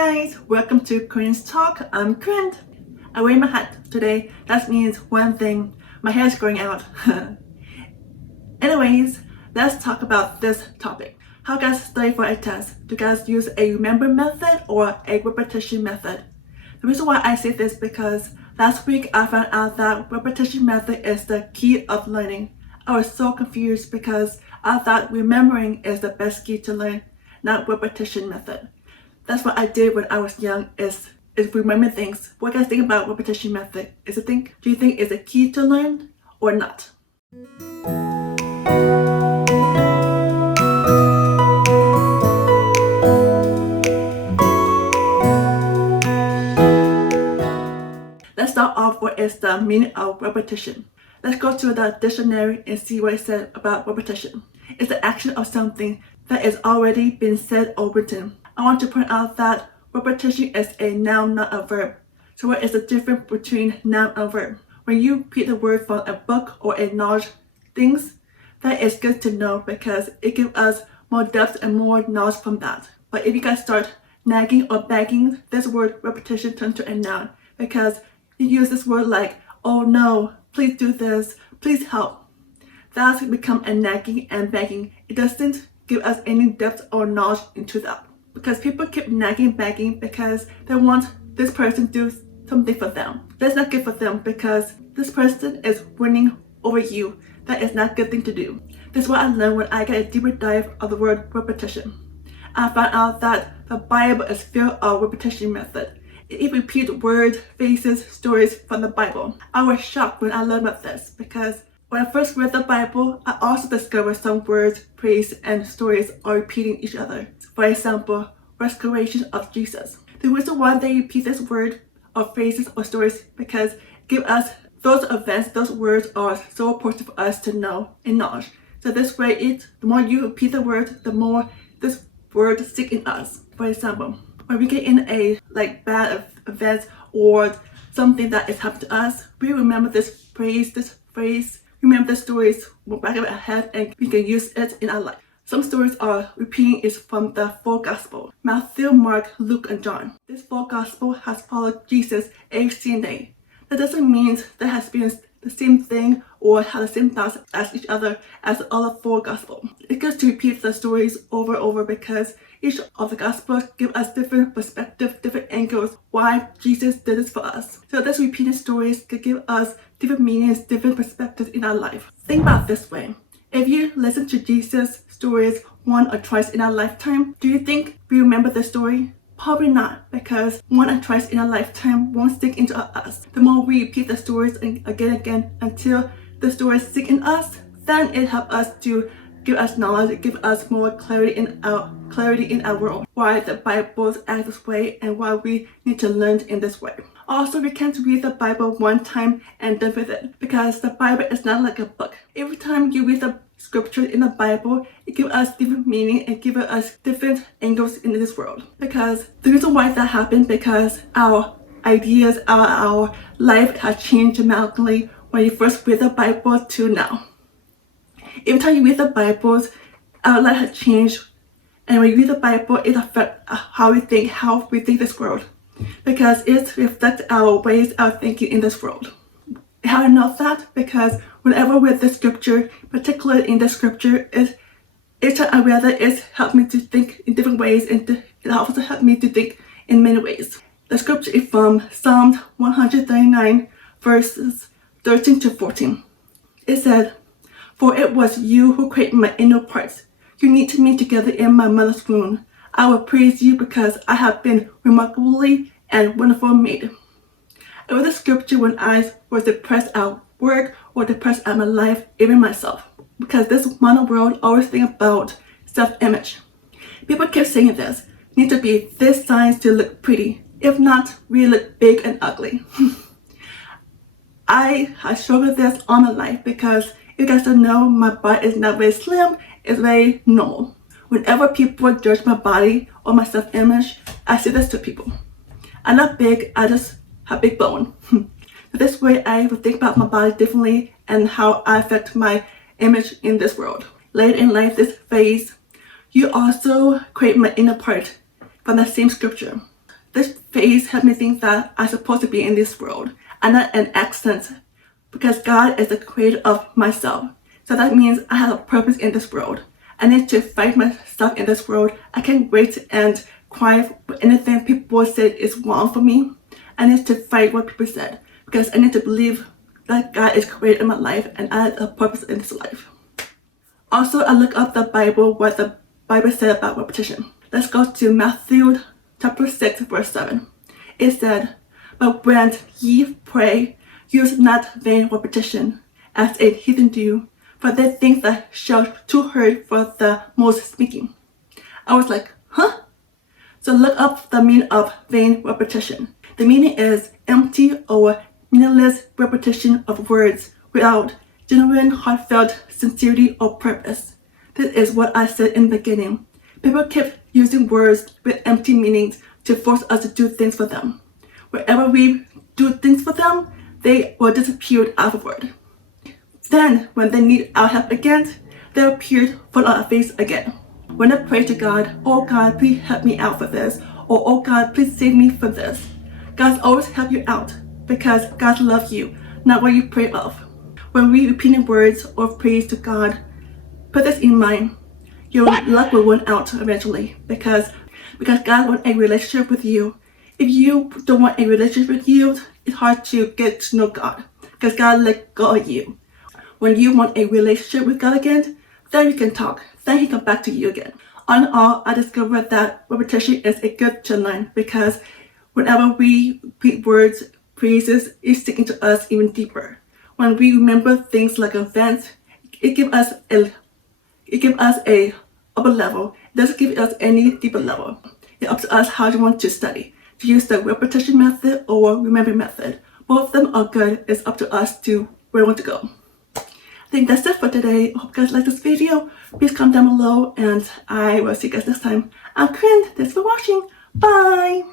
guys, welcome to Corinne's Talk. I'm Corinne. I wear my hat today. That means one thing, my hair is growing out. Anyways, let's talk about this topic. How guys study for a test? Do guys use a remember method or a repetition method? The reason why I say this because last week I found out that repetition method is the key of learning. I was so confused because I thought remembering is the best key to learn, not repetition method. That's what I did when I was young, is remember things. What do you guys think about repetition method? Do you think it's a key to learn or not? Let's start off what is the meaning of repetition. Let's go to the dictionary and see what it said about repetition. It's the action of something that is already been said or written. I want to point out that repetition is a noun, not a verb. So what is the difference between noun and verb? When you repeat the word from a book or a knowledge things, that is good to know because it gives us more depth and more knowledge from that. But if you guys start nagging or begging, this word repetition turns to a noun because you use this word like, oh no, please do this, please help. That's become a nagging and begging. It doesn't give us any depth or knowledge into that. Because people keep nagging, begging because they want this person to do something for them. That's not good for them because this person is winning over you. That is not a good thing to do. This is what I learned when I got a deeper dive of the word repetition. I found out that the Bible is filled of repetition method. It repeats words, phrases, stories from the Bible. I was shocked when I learned about this because when I first read the Bible, I also discovered some words, phrases, and stories are repeating each other. For example, restoration of Jesus. The reason why they repeat this word or phrases or stories because give us those events, those words are so important for us to know and knowledge. So this way, the more you repeat the word, the more this word stick in us. For example, when we get in a bad event or something that is happened to us, we remember this phrase, remember the stories back of our head and we can use it in our life. Some stories are repeating is from the four Gospels: Matthew, Mark, Luke, and John. This four Gospel has followed Jesus every single day. That doesn't mean they have experienced the same thing or have the same thoughts as each other as the other four Gospels. It's good to repeat the stories over and over because each of the Gospels give us different perspectives, different angles why Jesus did this for us. So this repeated stories could give us different meanings, different perspectives in our life. Think about it this way. If you listen to Jesus' stories once or twice in our lifetime, do you think we remember the story? Probably not, because once or twice in a lifetime won't stick into us. The more we repeat the stories again and again until the stories stick in us, then it helps us to give us knowledge, give us more clarity in our world. Why the Bible acts this way and why we need to learn in this way. Also, we can't read the Bible one time and done with it because the Bible is not like a book. Every time you read the scripture in the Bible, it gives us different meaning and gives us different angles in this world. Because the reason why that happened because our ideas, our life has changed dramatically when you first read the Bible to now. Every time you read the Bible, our life has changed, and when you read the Bible, it affects how we think this world, because it reflects our ways of thinking in this world. How I know that? Because whenever we read the scripture, particularly in the scripture, it's helped me to think in different ways, and it also helped me to think in many ways. The scripture is from Psalm 139, verses 13 to 14. It said, "For it was you who created my inner parts. You knitted me together in my mother's womb. I will praise you because I have been remarkably and wonderfully made." I read the scripture when I was depressed at work or depressed at my life, even myself. Because this modern world always think about self-image. People keep saying this, need to be this size to look pretty. If not, we look big and ugly. I struggled with this all my life because you guys don't know, my body is not very slim, it's very normal. Whenever people judge my body or my self-image, I say this to people. I'm not big, I just have big bone. This way I would think about my body differently and how I affect my image in this world. Later in life, this phase, you also create my inner part from the same scripture. This phase helped me think that I'm supposed to be in this world and not an accident, because God is the creator of myself. So that means I have a purpose in this world. I need to fight myself in this world. I can't wait and cry for anything people say is wrong for me. I need to fight what people said, because I need to believe that God is creator in my life and I have a purpose in this life. Also, I look up the Bible, what the Bible said about repetition. Let's go to Matthew chapter 6, verse 7. It said, "But when ye pray, use not vain repetition, as a heathen do, for they think that shall too hard for the most speaking." I was like, huh? So look up the meaning of vain repetition. The meaning is empty or meaningless repetition of words without genuine, heartfelt sincerity or purpose. This is what I said in the beginning. People kept using words with empty meanings to force us to do things for them. Wherever we do things for them, they will disappear afterward. Then, when they need our help again, they appeared full of our face again. When I pray to God, "Oh God, please help me out for this," or "Oh God, please save me for this," God always help you out, because God loves you, not what you pray of. When we repeating words of praise to God, put this in mind. Your luck will run out eventually, because God wants a relationship with you. If you don't want a relationship with you, it's hard to get to know God, because God let go of you. When you want a relationship with God again, then you can talk. Then He come back to you again. All in all, I discovered that repetition is a good to learn, because whenever we repeat words, praises, it's sticking to us even deeper. When we remember things like events, it gives us a upper level. It doesn't give us any deeper level. It's up to us how you want to study. To use the repetition method or remembering method. Both of them are good. It's up to us to where we want to go. I think that's it for today. I hope you guys like this video. Please comment down below and I will see you guys next time. I'm Corinne. Thanks for watching. Bye!